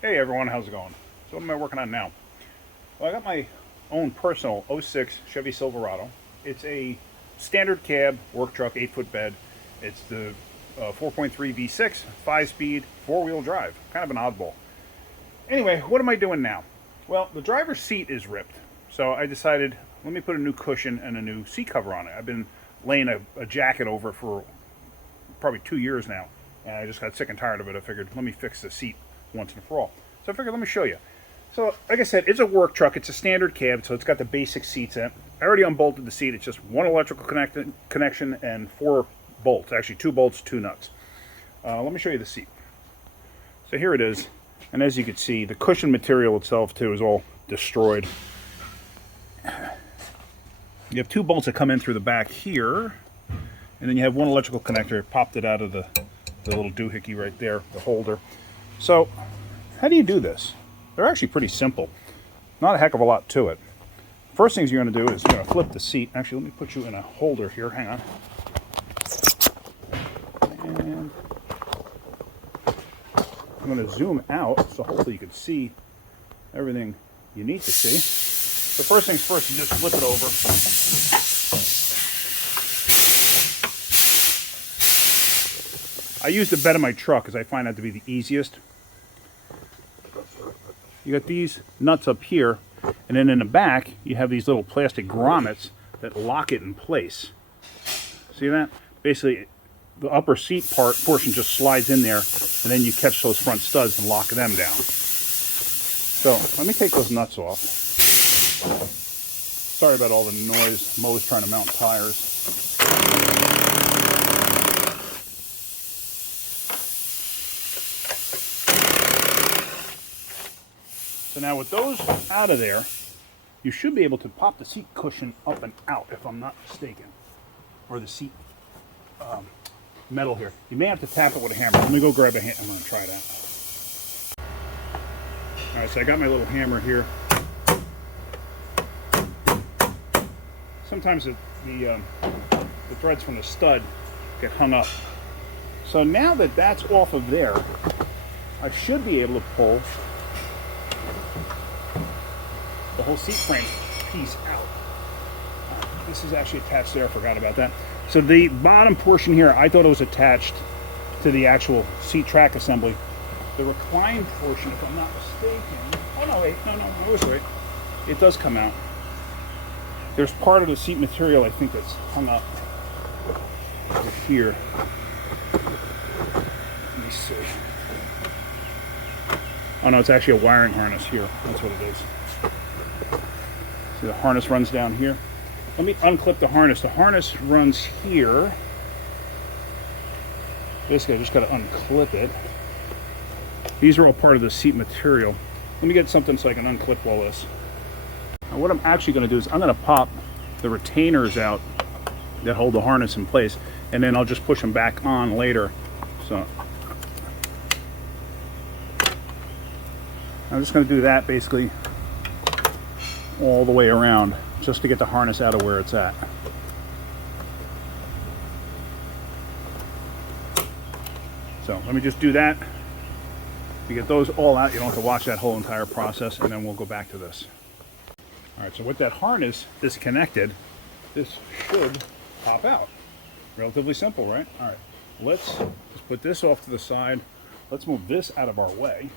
Hey everyone, how's it going? So what am I working on now? Well, I got my own personal '06 Chevy Silverado. It's a standard cab work truck, 8-foot bed. It's the 4.3 V6, 5-speed, 4-wheel drive. Kind of an oddball. Anyway, what am I doing now? Well, the driver's seat is ripped. So I decided, let me put a new cushion and a new seat cover on it. I've been laying a jacket over it for probably 2 years now. And I just got sick and tired of it. I figured, let me fix the seat once and for all. So I figured, let me show you. So, like I said, it's a work truck. It's a standard cab, so it's got the basic seats in it. I already unbolted the seat. It's just one electrical connection and 4 bolts. Actually, 2 bolts, 2 nuts. Let me show you the seat. So here it is. And as you can see, the cushion material itself, too, is all destroyed. You have 2 bolts that come in through the back here. And then you have one electrical connector. Popped it out of the little doohickey right there, the holder. So, how do you do this? They're actually pretty simple. Not a heck of a lot to it. First things you're going to do is you're going to flip the seat. Actually, let me put you in a holder here. Hang on. And I'm going to zoom out so hopefully you can see everything you need to see. So first things first, you just flip it over. I use the bed of my truck because I find that to be the easiest. You got these nuts up here, and then in the back you have these little plastic grommets that lock it in place. See that? Basically, the upper seat portion just slides in there, and then you catch those front studs and lock them down. So let me take those nuts off. Sorry about all the noise. I'm always trying to mount tires. So now with those out of there, you should be able to pop the seat cushion up and out, if I'm not mistaken. Or the seat metal here. You may have to tap it with a hammer. Let me go grab a hammer. I'm going to try that. Alright, so I got my little hammer here. Sometimes the threads from the stud get hung up. So now that that's off of there, I should be able to pull the whole seat frame piece out. This is actually attached there. I forgot about that. So the bottom portion here, I thought it was attached to the actual seat track assembly. The recline portion, if I'm not mistaken. Oh no, wait, no, I was right. It does come out. There's part of the seat material I think that's hung up over here. Let me see. Oh no, it's actually a wiring harness here. That's what it is. See, the harness runs down here. Let me unclip the harness. The harness runs here. Basically, I just got to unclip it. These are all part of the seat material. Let me get something so I can unclip all this. Now, what I'm actually going to do is I'm going to pop the retainers out that hold the harness in place, and then I'll just push them back on later. So I'm just going to do that basically all the way around, just to get the harness out of where it's at. So let me just do that. You get those all out, you don't have to watch that whole entire process, and then we'll go back to this. Alright, so with that harness disconnected, this should pop out. Relatively simple, right? Alright, let's just put this off to the side. Let's move this out of our way.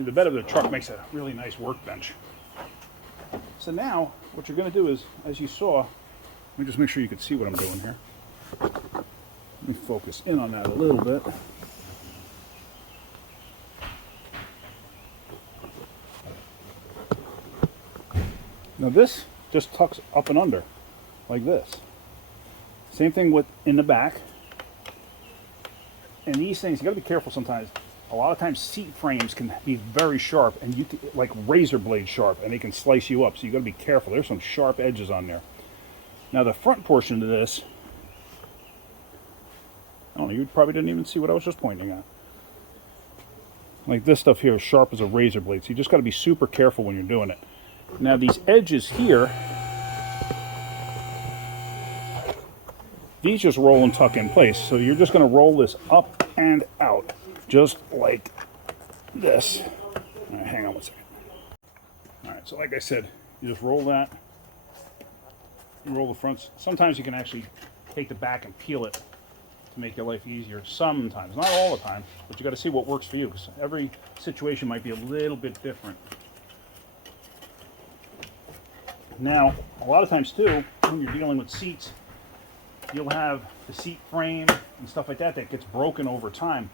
The bed of the truck makes a really nice workbench. So now, what you're going to do is, as you saw, let me just make sure you can see what I'm doing here. Let me focus in on that a little bit. Now this just tucks up and under, like this. Same thing with in the back. And these things, you got to be careful sometimes. A lot of times seat frames can be very sharp, and you can, like razor blade sharp, and they can slice you up. So you got to be careful. There's some sharp edges on there. Now the front portion of this, I don't know, you probably didn't even see what I was just pointing at. Like this stuff here is sharp as a razor blade, so you just got to be super careful when you're doing it. Now these edges here, these just roll and tuck in place. So you're just going to roll this up and out, just like this. All right, hang on one second. All right, so like I said, you just roll that. You roll the fronts. Sometimes you can actually take the back and peel it to make your life easier. Sometimes, not all the time, but you got to see what works for you, because every situation might be a little bit different. Now, a lot of times too, when you're dealing with seats, you'll have the seat frame and stuff like that that gets broken over time.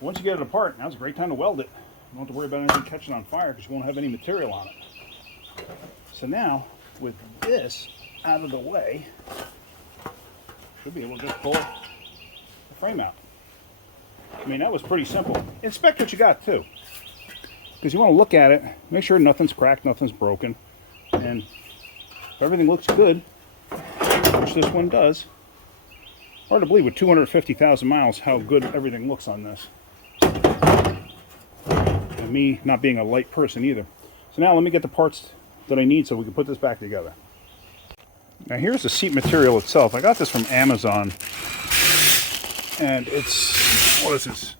Once you get it apart, now's a great time to weld it. You don't have to worry about anything catching on fire because you won't have any material on it. So now, with this out of the way, should be able to just pull the frame out. I mean, that was pretty simple. Inspect what you got too, because you want to look at it, make sure nothing's cracked, nothing's broken, and if everything looks good, which this one does. Hard to believe with 250,000 miles how good everything looks on this. And me not being a light person either. So now let me get the parts that I need so we can put this back together. Now here's the seat material itself. I got this from Amazon. And it's, what is this?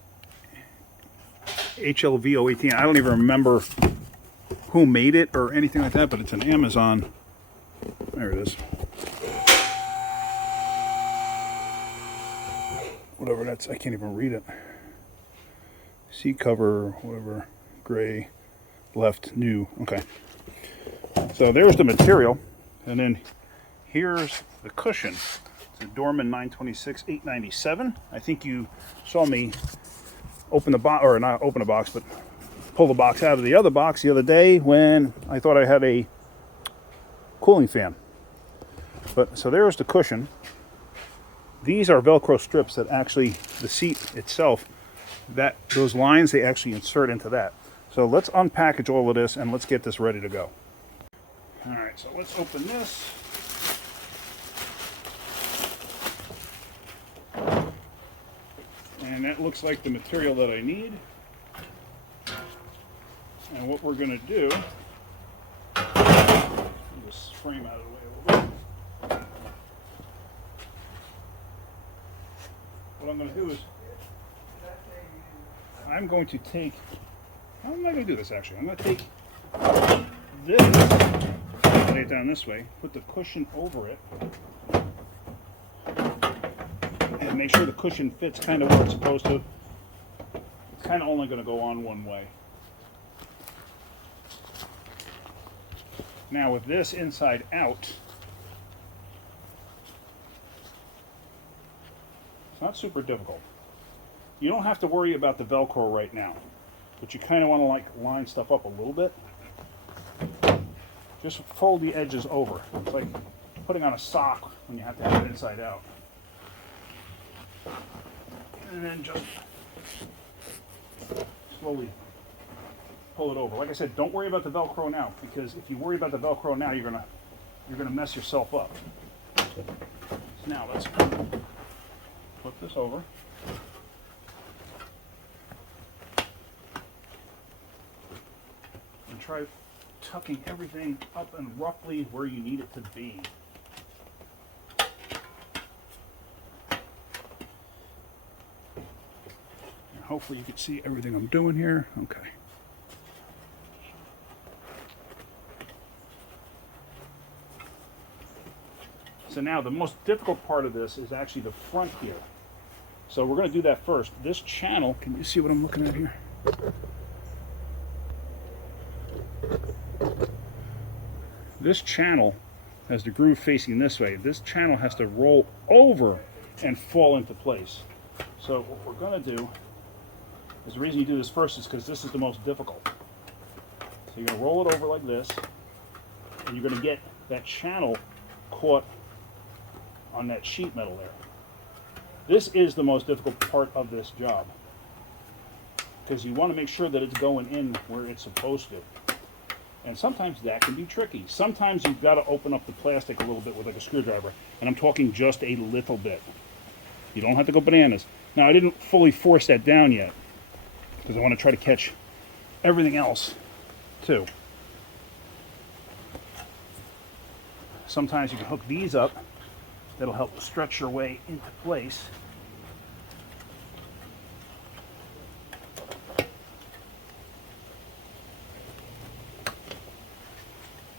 HLV018. I don't even remember who made it or anything like that, but it's an Amazon. There it is. Whatever that's, I can't even read it. Seat cover, whatever, gray, left, new. Okay. So there's the material, and then here's the cushion. It's a Dorman 926 897. I think you saw me open the box, or not open a box, but pull the box out of the other box the other day when I thought I had a cooling fan. But so there's the cushion. These are Velcro strips that actually, the seat itself, that those lines, they actually insert into that. So let's unpackage all of this and let's get this ready to go. All right, so let's open this. And that looks like the material that I need. And what we're going to do, this frame out of the way a little bit. What I'm going to do is, I'm going to take, how am I going to do this actually? I'm going to take this, lay it down this way, put the cushion over it, and make sure the cushion fits kind of where it's supposed to. It's kind of only going to go on one way. Now with this inside out, it's not super difficult. You don't have to worry about the Velcro right now, but you kind of want to like line stuff up a little bit. Just fold the edges over. It's like putting on a sock when you have to have it inside out. And then just slowly pull it over. Like I said, don't worry about the Velcro now, because if you worry about the Velcro now, you're gonna mess yourself up. So now let's flip this over. And try tucking everything up and roughly where you need it to be. And hopefully you can see everything I'm doing here. Okay. So now the most difficult part of this is actually the front here. So we're going to do that first. This channel, can you see what I'm looking at here? This channel has the groove facing this way. This channel has to roll over and fall into place. So what we're going to do is, the reason you do this first is because this is the most difficult. So you're going to roll it over like this, and you're going to get that channel caught on that sheet metal there. This is the most difficult part of this job, because you want to make sure that it's going in where it's supposed to. And sometimes that can be tricky. Sometimes you've got to open up the plastic a little bit with like a screwdriver, and I'm talking just a little bit. You don't have to go bananas. Now I didn't fully force that down yet, because I want to try to catch everything else too. Sometimes you can hook these up that'll help stretch your way into place.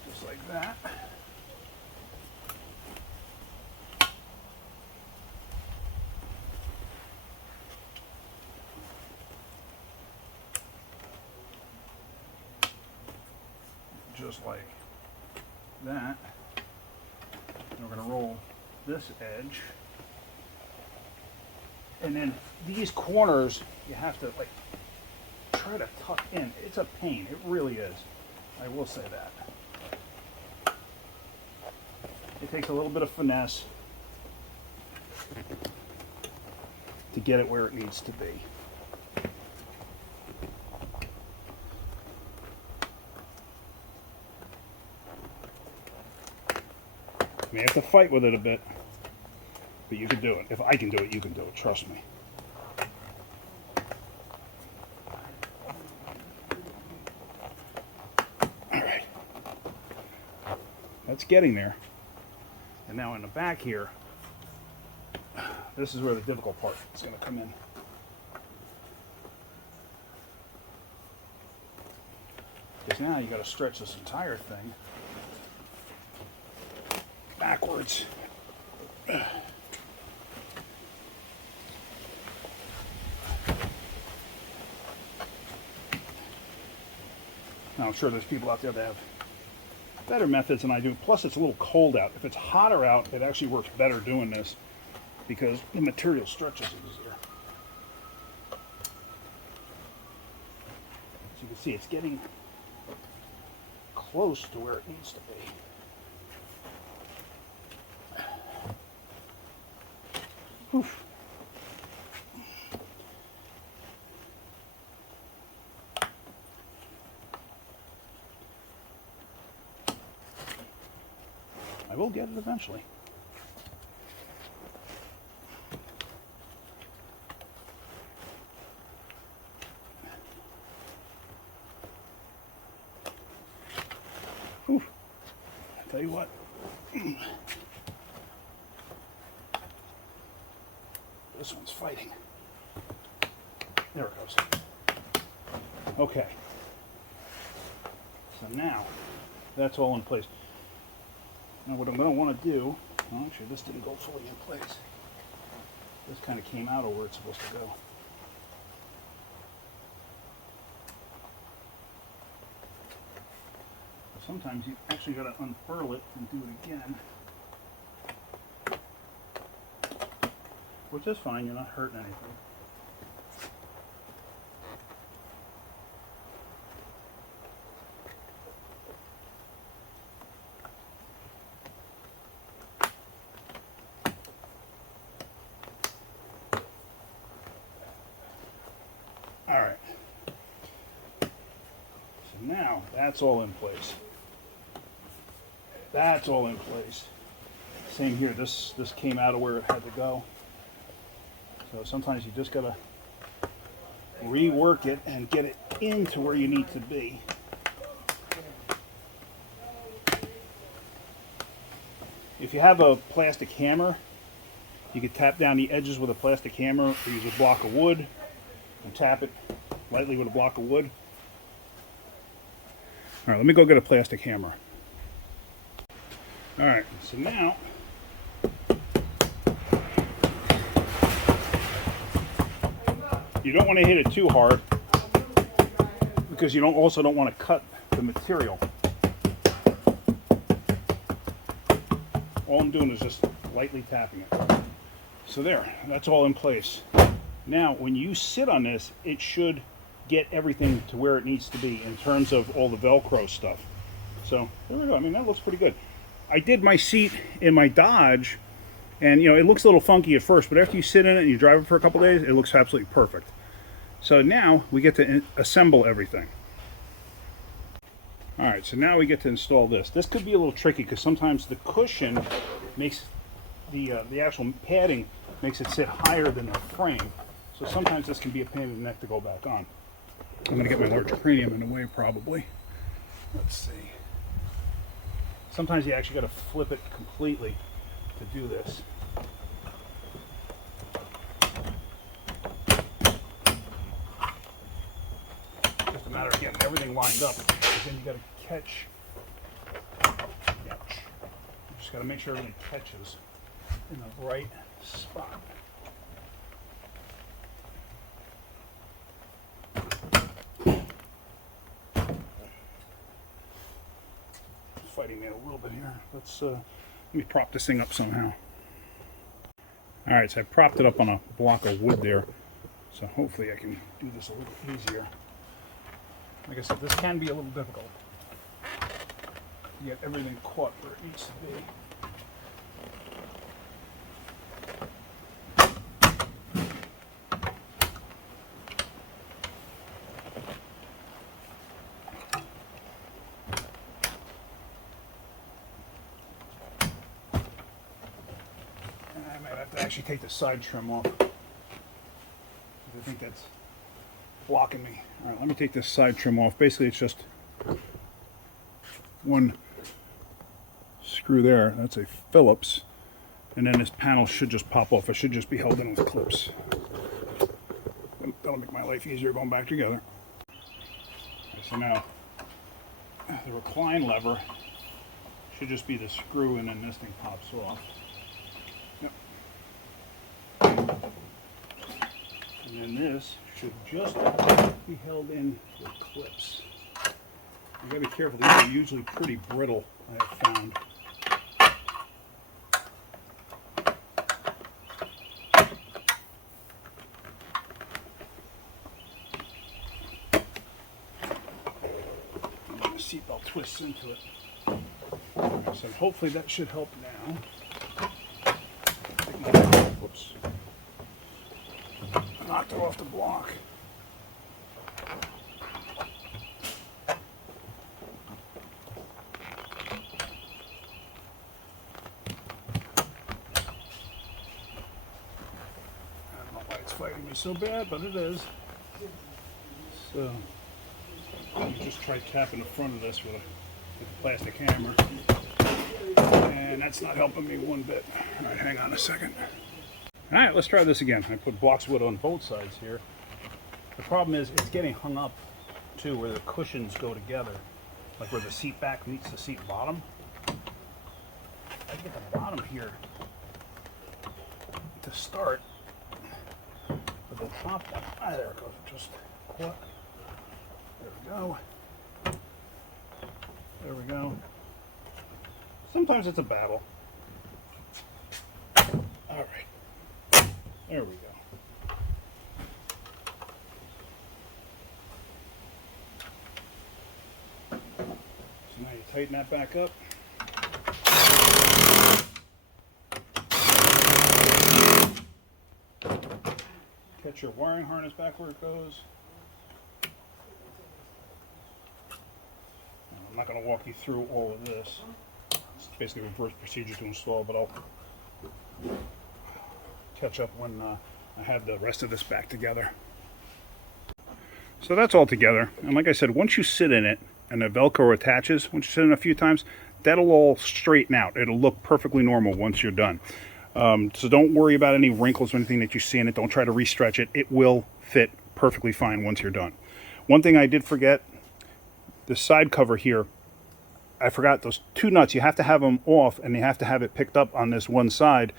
Just like that. Just like that. And we're going to roll this edge. And then these corners, you have to like try to tuck in. It's a pain. It really is. I will say that. It takes a little bit of finesse to get it where it needs to be. You may have to fight with it a bit, but you can do it. If I can do it, you can do it. Trust me. All right. That's getting there. And now in the back here, this is where the difficult part is going to come in. Because now you got to stretch this entire thing backwards. Now I'm sure there's people out there that have better methods than I do. Plus it's a little cold out. If it's hotter out, it actually works better doing this because the material stretches easier. As you can see, it's getting close to where it needs to be. Oof. I will get it eventually. Oof. I'll tell you what. This one's fighting. There it goes. Okay. So now, that's all in place. Now what I'm going to want to do, well, actually this didn't go fully in place. This kind of came out of where it's supposed to go. Sometimes you actually got to unfurl it and do it again. Which is fine, you're not hurting anything. All right. So now that's all in place. That's all in place. Same here, this came out of where it had to go. So sometimes you just gotta rework it and get it into where you need to be. If you have a plastic hammer, you can tap down the edges with a plastic hammer or use a block of wood and tap it lightly with a block of wood. All right, let me go get a plastic hammer. All right, so now you don't want to hit it too hard because you also don't want to cut the material. All I'm doing is just lightly tapping it. So there, that's all in place. Now, when you sit on this, it should get everything to where it needs to be in terms of all the Velcro stuff. So there we go. I mean, that looks pretty good. I did my seat in my Dodge, and you know, it looks a little funky at first, but after you sit in it and you drive it for a couple days, it looks absolutely perfect. So now we get to assemble everything. All right, so now we get to install this. This could be a little tricky because sometimes the cushion makes the actual padding makes it sit higher than the frame. So sometimes this can be a pain in the neck to go back on. I'm going to get my large cranium in the way probably. Let's see. Sometimes you actually got to flip it completely to do this. Just a matter of getting everything lined up, because then you got to catch. You just got to make sure everything catches in the right spot. Fighting me a little bit here. Let me prop this thing up somehow. All right, so I propped it up on a block of wood there, so hopefully I can do this a little easier. Like I said, this can be a little difficult to get everything caught where it needs to be. Actually take the side trim off. I think that's blocking me. All right, let me take this side trim off. Basically, it's just one screw there. That's a Phillips. And then this panel should just pop off. It should just be held in with clips. That'll make my life easier going back together. Okay, so now the recline lever should just be the screw, and then this thing pops off. Yep. And then this should just be held in with clips. You gotta be careful, these are usually pretty brittle, I have found. And the seatbelt twists into it. So hopefully that should help now. Whoops. Knocked it off the block. I don't know why it's fighting me so bad, but it is. So, you just try tapping the front of this with a plastic hammer. And that's not helping me one bit. All right, hang on a second. All right, let's try this again. I put blocks of wood on both sides here. The problem is it's getting hung up too, where the cushions go together, like where the seat back meets the seat bottom. I get the bottom here to start, but the top one, there it goes. It just caught. There we go. There we go. Sometimes it's a battle. All right. There we go. So now you tighten that back up. Catch your wiring harness back where it goes. I'm not going to walk you through all of this. It's basically a reverse procedure to install, but I'll catch up when I have the rest of this back together. So that's all together, and like I said, once you sit in it and the Velcro attaches, once you sit in it a few times, that'll all straighten out. It'll look perfectly normal once you're done. So don't worry about any wrinkles or anything that you see in it. Don't try to re-stretch it. It will fit perfectly fine once you're done. One thing I did forget, the side cover here, I forgot those two nuts. You have to have them off, and you have to have it picked up on this one side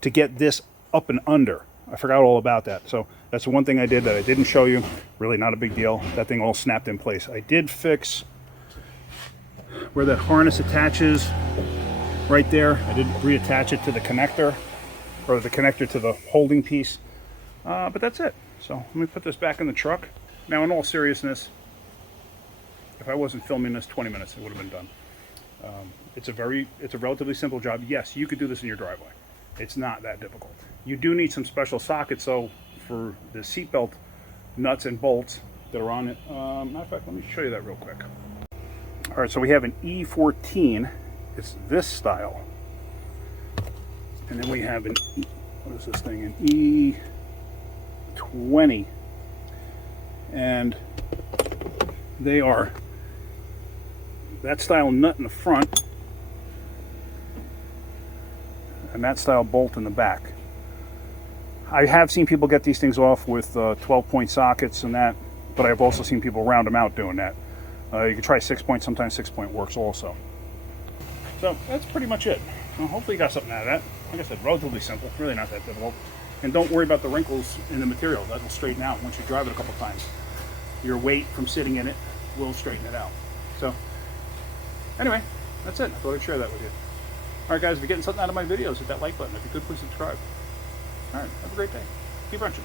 to get this up and under. I forgot all about that. So that's the one thing I did that I didn't show you. Really not a big deal. That thing all snapped in place. I did fix where that harness attaches right there. I did reattach it to the connector, or the connector to the holding piece. But that's it. So let me put this back in the truck. Now, in all seriousness, if I wasn't filming this 20 minutes, it would have been done. It's a relatively simple job. Yes, you could do this in your driveway. It's not that difficult. You do need some special sockets, though, for the seatbelt nuts and bolts that are on it. Matter of fact, let me show you that real quick. All right, so we have an E14. It's this style. And then we have an what is this thing? An E20. And they are that style nut in the front and that style bolt in the back. I have seen people get these things off with 12-point sockets and that, but I've also seen people round them out doing that. You can try 6-point, sometimes 6-point works also. So that's pretty much it. Well, hopefully you got something out of that. Like I said, relatively simple, really not that difficult. And don't worry about the wrinkles in the material. That will straighten out once you drive it a couple times. Your weight from sitting in it will straighten it out. So anyway, that's it. I thought I'd share that with you. Alright guys, if you're getting something out of my videos, hit that like button. If you could, please subscribe. Alright, have a great day. Keep wrenching.